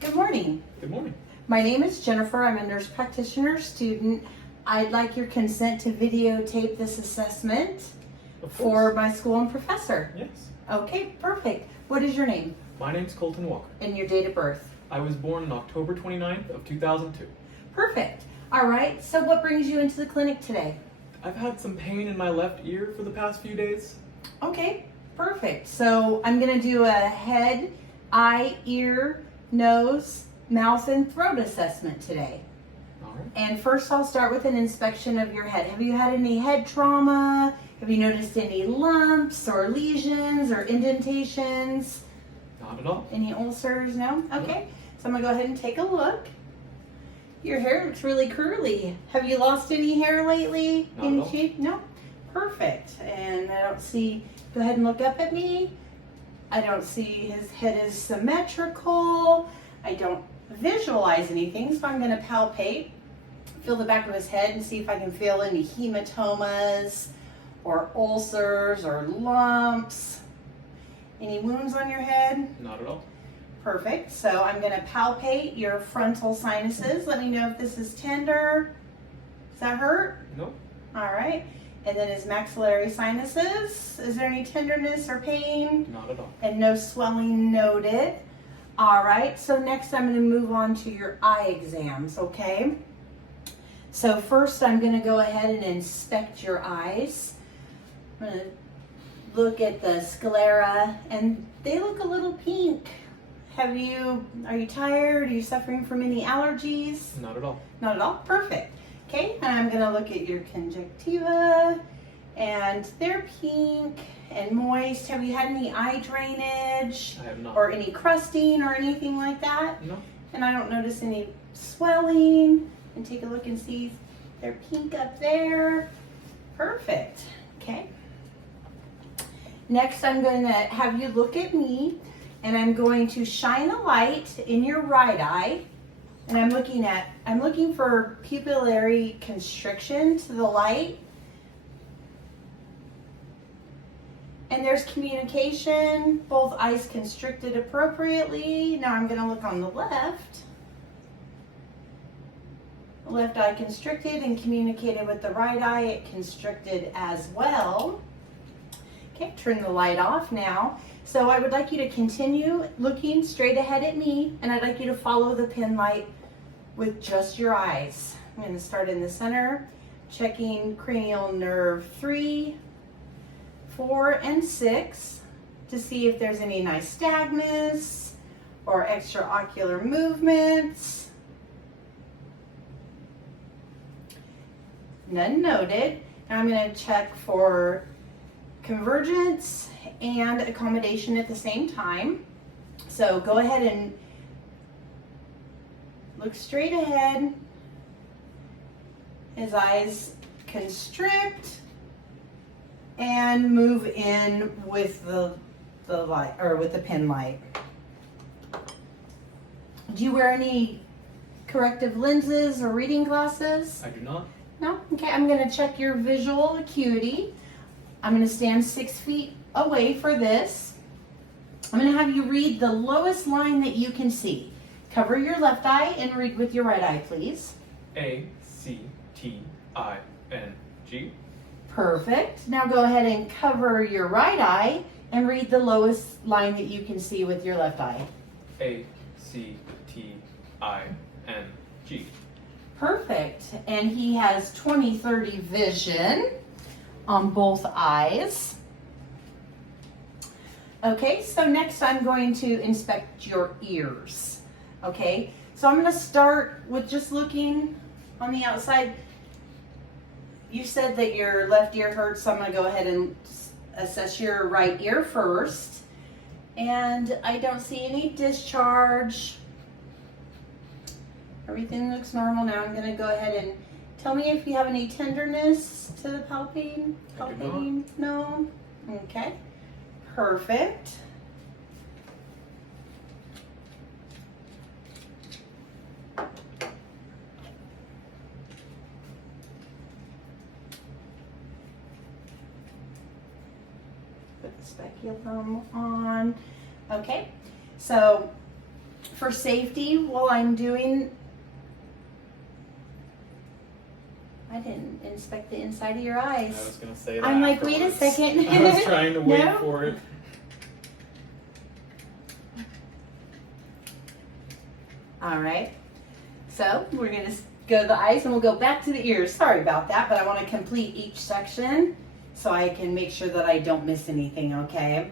Good morning. Good morning. My name is Jennifer. I'm a nurse practitioner student. I'd like your consent to videotape this assessment for my school and professor. Yes. Okay, perfect. What is your name? My name's Colton Walker. And your date of birth? I was born on October 29th of 2002. Perfect. All right, so what brings you into the clinic today? I've had some pain in my left ear for the past few days. Okay, perfect. So I'm gonna do a head, eye, ear, nose, mouth, and throat assessment today. All right. And first I'll start with an inspection of your head. Have you had any head trauma? Have you noticed any lumps or lesions or indentations? Not at all. Any ulcers? No? Okay. So I'm gonna go ahead and take a look. Your hair looks really curly. Have you lost any hair lately? Not at all. Shape? No? Perfect. And I don't see, go ahead and look up at me. I don't see his head is symmetrical. I don't visualize anything, so I'm gonna palpate, feel the back of his head and see if I can feel any hematomas or ulcers or lumps. Any wounds on your head? Not at all. Perfect. So I'm gonna palpate your frontal sinuses. Let me know if this is tender. Does that hurt? No. All right. And then his maxillary sinuses. Is there any tenderness or pain? Not at all. And no swelling noted. All right, so next I'm going to move on to your eye exams, okay? So first I'm going to go ahead and inspect your eyes. I'm going to look at the sclera, and they look a little pink. Are you tired? Are you suffering from any allergies? Not at all. Not at all? Perfect. Okay, and I'm going to look at your conjunctiva, and they're pink and moist. Have you had any eye drainage? I have not. Or any crusting or anything like that? No. And I don't notice any swelling. And take a look and see, they're pink up there. Perfect. Okay. Next, I'm going to have you look at me, and I'm going to shine a light in your right eye. And I'm looking for pupillary constriction to the light. And there's communication, both eyes constricted appropriately. Now I'm going to look on the left. The left eye constricted and communicated with the right eye, it constricted as well. Okay, turn the light off now. So I would like you to continue looking straight ahead at me, and I'd like you to follow the pin light with just your eyes. I'm going to start in the center, checking cranial nerve 3, 4, and 6 to see if there's any nystagmus or extraocular movements. None noted. Now I'm going to check for convergence and accommodation at the same time. So go ahead and look straight ahead. His eyes constrict and move in with the light, or with the pin light. Do you wear any corrective lenses or reading glasses? I do not. No? Okay, I'm going to check your visual acuity. I'm going to stand 6 feet away for this. I'm going to have you read the lowest line that you can see. Cover your left eye and read with your right eye, please. A-C-T-I-N-G. Perfect. Now go ahead and cover your right eye and read the lowest line that you can see with your left eye. A-C-T-I-N-G. Perfect. And he has 20/30 vision on both eyes. Okay, so next I'm going to inspect your ears. Okay, so I'm going to start with just looking on the outside. You said that your left ear hurts, so I'm going to go ahead and assess your right ear first. And I don't see any discharge. Everything looks normal. Now I'm going to go ahead and tell me if you have any tenderness to the palpating. I do not. No? Okay. Perfect. Put the speculum on. Okay, so for safety, while I'm doing, I didn't inspect the inside of your eyes. I was gonna say that. I'm like, wait a afterwards. second. I was trying to wait No? for it. All right, so we're gonna go to the eyes and we'll go back to the ears. Sorry about that, but I want to complete each section so I can make sure that I don't miss anything, okay?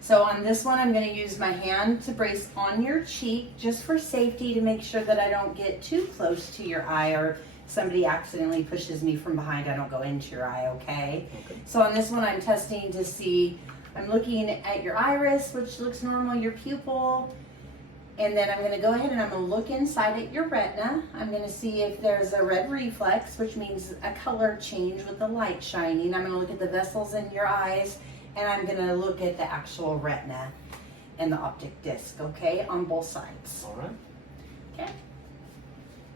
So on this one, I'm gonna use my hand to brace on your cheek just for safety, to make sure that I don't get too close to your eye, or somebody accidentally pushes me from behind, I don't go into your eye, okay? So on this one, I'm testing to see, I'm looking at your iris, which looks normal, your pupil, and then I'm gonna go ahead and I'm gonna look inside at your retina. I'm gonna see if there's a red reflex, which means a color change with the light shining. I'm gonna look at the vessels in your eyes, and I'm gonna look at the actual retina and the optic disc, okay, on both sides. All right. Okay.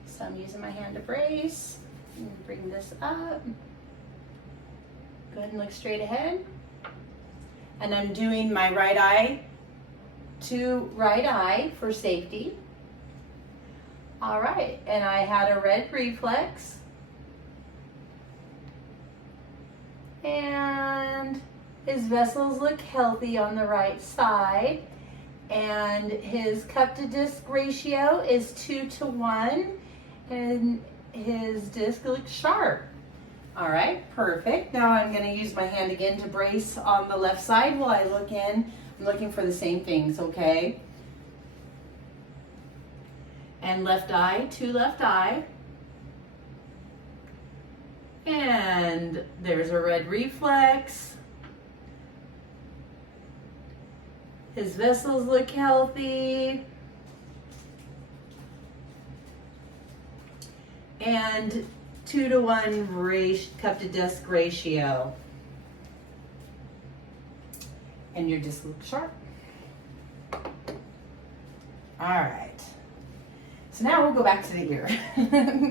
So I'm using my hand to brace. And bring this up. Go ahead and look straight ahead. And I'm doing my right eye to right eye for safety. All right, and I had a red reflex. And his vessels look healthy on the right side. And his cup to disc ratio is 2:1. And his disc looks sharp. All right, perfect. Now I'm gonna use my hand again to brace on the left side while I look in. I'm looking for the same things, okay? And left eye to left eye. And there's a red reflex. His vessels look healthy. And 2:1 cup to disc ratio. And your disc looks sharp. All right. So now we'll go back to the ear.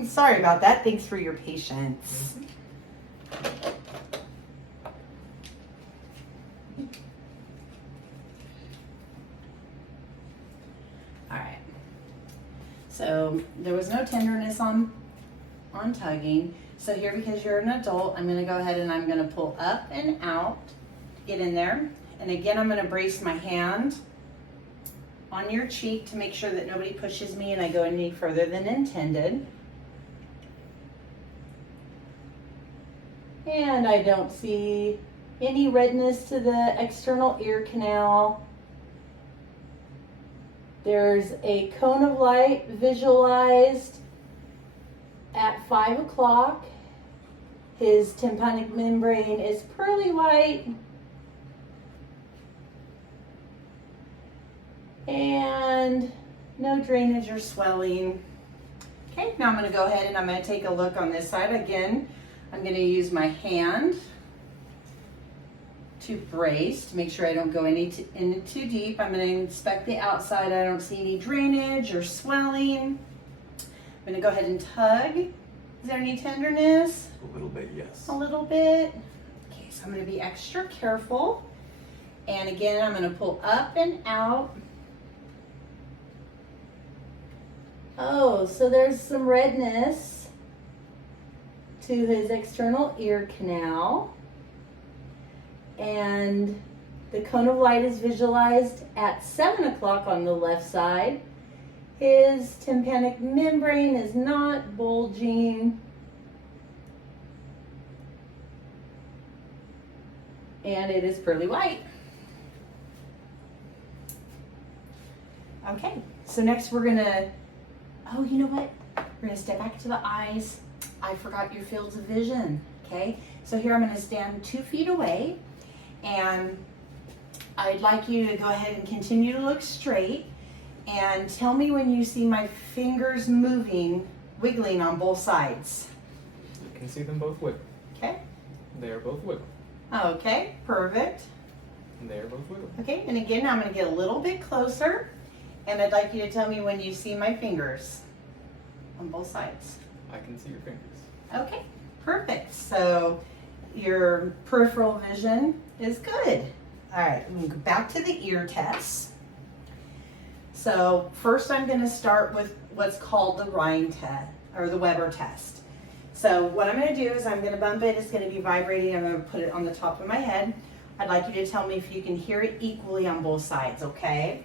Sorry about that. Thanks for your patience. All right. So there was no tenderness on tugging. So here, because you're an adult, I'm gonna go ahead and I'm gonna pull up and out, get in there. And again, I'm gonna brace my hand on your cheek to make sure that nobody pushes me and I go any further than intended. And I don't see any redness to the external ear canal. There's a cone of light visualized at 5 o'clock. His tympanic membrane is pearly white. And no drainage or swelling. Okay, now I'm going to go ahead and I'm going to take a look on this side again. I'm going to use my hand to brace to make sure I don't go in too deep. I'm going to inspect the outside. I don't see any drainage or swelling. I'm going to go ahead and tug. Is there any tenderness? A little bit, yes. A little bit. Okay, so I'm going to be extra careful. And again, I'm going to pull up and out. Oh, so there's some redness to his external ear canal. And the cone of light is visualized at 7 o'clock on the left side. His tympanic membrane is not bulging. And it is pearly white. Okay, so next we're gonna, oh, you know what? We're gonna step back to the eyes. I forgot your fields of vision, okay? So here I'm gonna stand 2 feet away, and I'd like you to go ahead and continue to look straight and tell me when you see my fingers moving, wiggling on both sides. You can see them both wiggle. Okay? They are both wiggle. Okay, perfect. And they are both wiggle. Okay, and again, I'm gonna get a little bit closer, and I'd like you to tell me when you see my fingers on both sides. I can see your fingers. Okay, perfect. So your peripheral vision is good. All right, I'm gonna go back to the ear test. So first I'm going to start with what's called the Rhine test, or the Weber test. So what I'm going to do is I'm going to bump it. It's going to be vibrating. I'm going to put it on the top of my head. I'd like you to tell me if you can hear it equally on both sides, okay?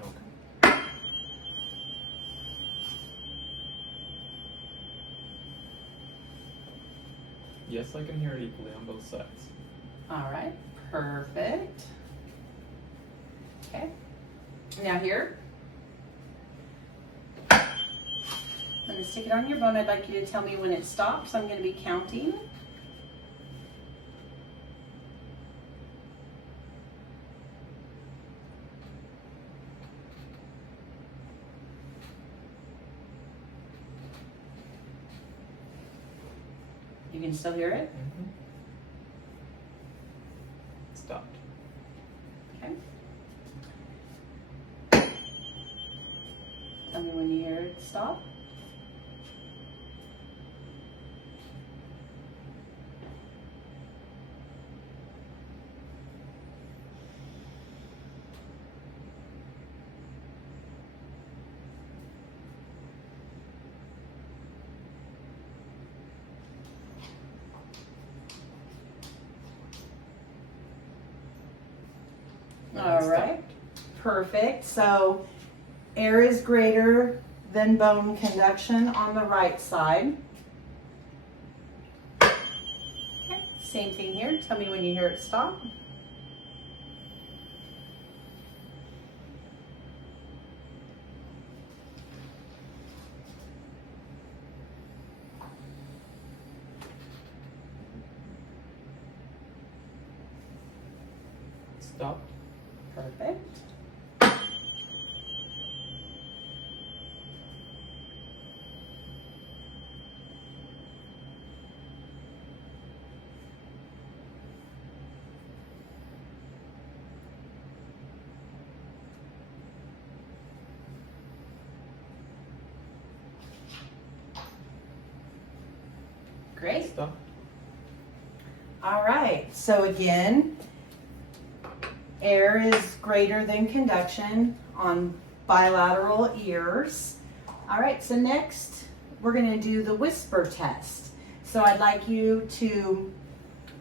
Yes, I can hear it equally on both sides. All right, perfect. Okay, now here. I'm going to stick it on your bone. I'd like you to tell me when it stops. I'm going to be counting. You can still hear it? Mm-hmm. Stopped. Okay. Tell me when you hear it stop. All right, perfect. So air is greater than bone conduction on the right side. Okay. Same thing here. Tell me when you hear it stop. Stopped. Perfect. Great. Stopped. All right, so again, air is greater than conduction on bilateral ears. All right, so next we're going to do the whisper test. So I'd like you to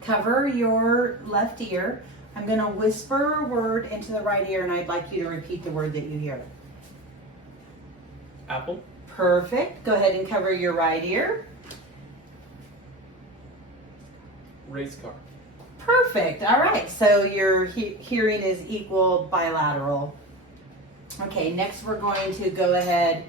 cover your left ear. I'm going to whisper a word into the right ear, and I'd like you to repeat the word that you hear. Apple. Perfect. Go ahead and cover your right ear. Race car. Perfect. All right. So your hearing is equal bilateral. Okay. Next, we're going to go ahead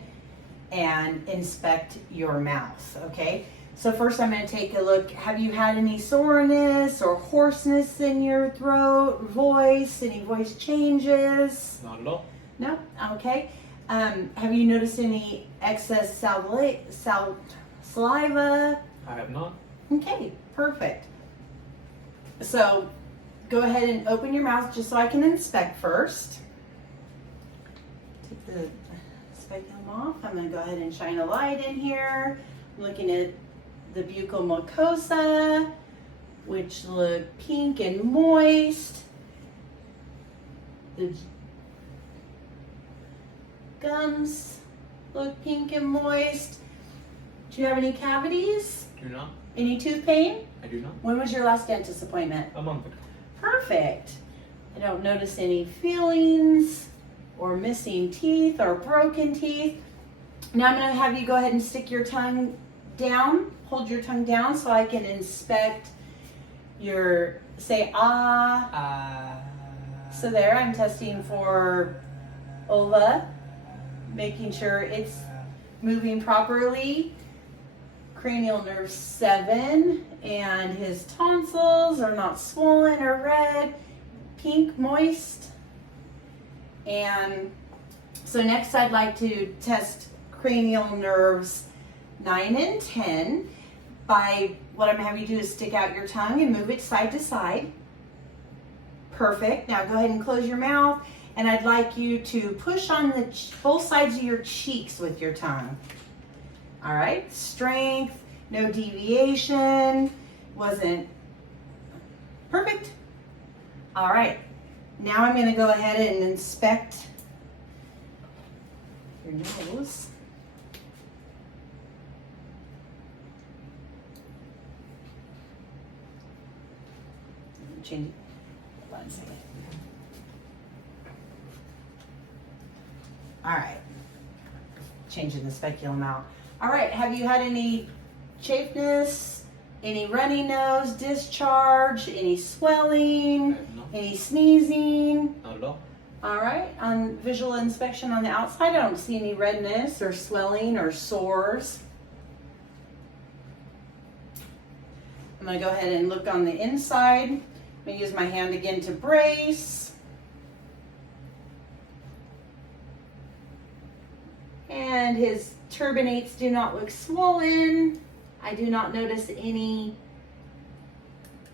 and inspect your mouth. Okay. So first, I'm going to take a look. Have you had any soreness or hoarseness in your throat, voice? Any voice changes? Not at all. No. Okay. Have you noticed any excess saliva? I have not. Okay. Perfect. So go ahead and open your mouth just so I can inspect first. Take the speculum off. I'm going to go ahead and shine a light in here. I'm looking at the buccal mucosa, which look pink and moist. The gums look pink and moist. Do you have any cavities? Do not. Any tooth pain? I do not. When was your last dentist appointment? A month ago. Perfect. I don't notice any feelings or missing teeth or broken teeth. Now I'm going to have you go ahead and stick your tongue down. Hold your tongue down so I can inspect your, say ah. So there, I'm testing for ova, making sure it's moving properly. Cranial nerve 7, and his tonsils are not swollen or red, pink, moist. And so next I'd like to test cranial nerves 9 and 10 by what I'm having you do is stick out your tongue and move it side to side. Perfect. Now go ahead and close your mouth, and I'd like you to push on the both sides of your cheeks with your tongue. All right, strength, no deviation, wasn't perfect. All right, now I'm going to go ahead and inspect your nose. Change it. Hold on a second. All right. Changing the speculum out. All right. Have you had any chafeness, any runny nose, discharge, any swelling, any sneezing? Not at all. All right. On visual inspection on the outside, I don't see any redness or swelling or sores. I'm going to go ahead and look on the inside. I'm going to use my hand again to brace. And his turbinates do not look swollen. I do not notice any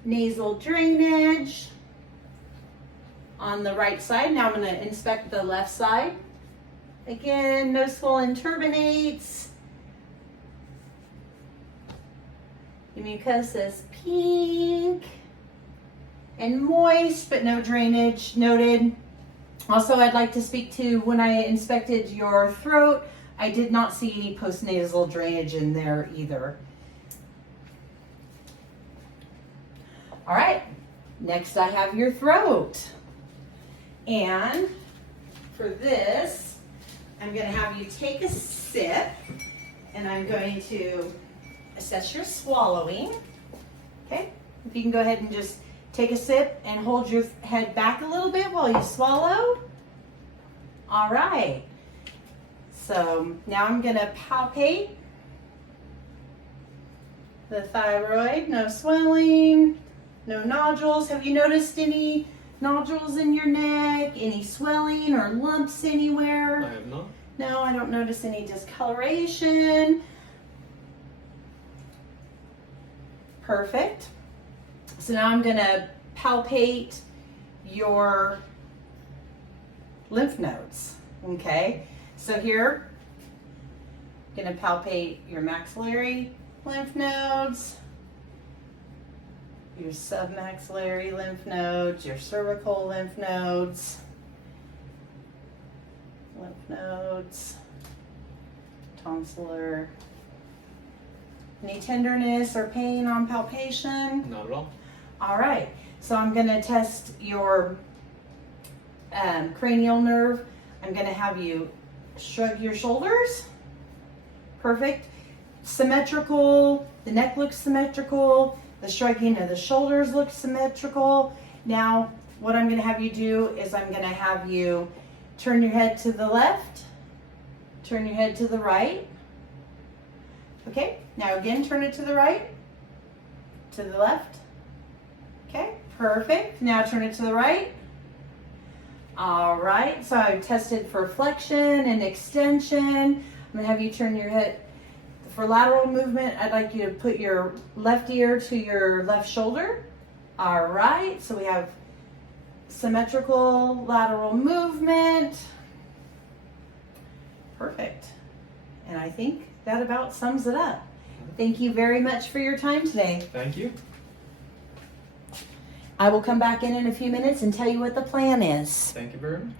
nasal drainage on the right side. Now I'm going to inspect the left side. Again, no swollen turbinates. The mucosa is pink and moist, but no drainage noted. Also, I'd like to speak to when I inspected your throat, I did not see any postnasal drainage in there either. All right, next I have your throat. And for this, I'm going to have you take a sip, and I'm going to assess your swallowing. Okay, if you can go ahead and just take a sip and hold your head back a little bit while you swallow. All right. So now I'm going to palpate the thyroid. No swelling, no nodules. Have you noticed any nodules in your neck? Any swelling or lumps anywhere? I have not. No, I don't notice any discoloration. Perfect. So now I'm going to palpate your lymph nodes, okay? So here, I'm going to palpate your maxillary lymph nodes, your submaxillary lymph nodes, your cervical lymph nodes, tonsillar. Any tenderness or pain on palpation? Not at all. All right, so I'm going to test your cranial nerve. I'm going to have you shrug your shoulders. Perfect. Symmetrical. The neck looks symmetrical. The shrugging of the shoulders looks symmetrical. Now, what I'm going to have you do is I'm going to have you turn your head to the left, turn your head to the right. Okay, now again, turn it to the right, to the left. Okay, perfect. Now turn it to the right. All right, so I've tested for flexion and extension. I'm gonna have you turn your head. For lateral movement, I'd like you to put your left ear to your left shoulder. All right, so we have symmetrical lateral movement. Perfect. And I think that about sums it up. Thank you very much for your time today. Thank you. I will come back in a few minutes and tell you what the plan is. Thank you very much.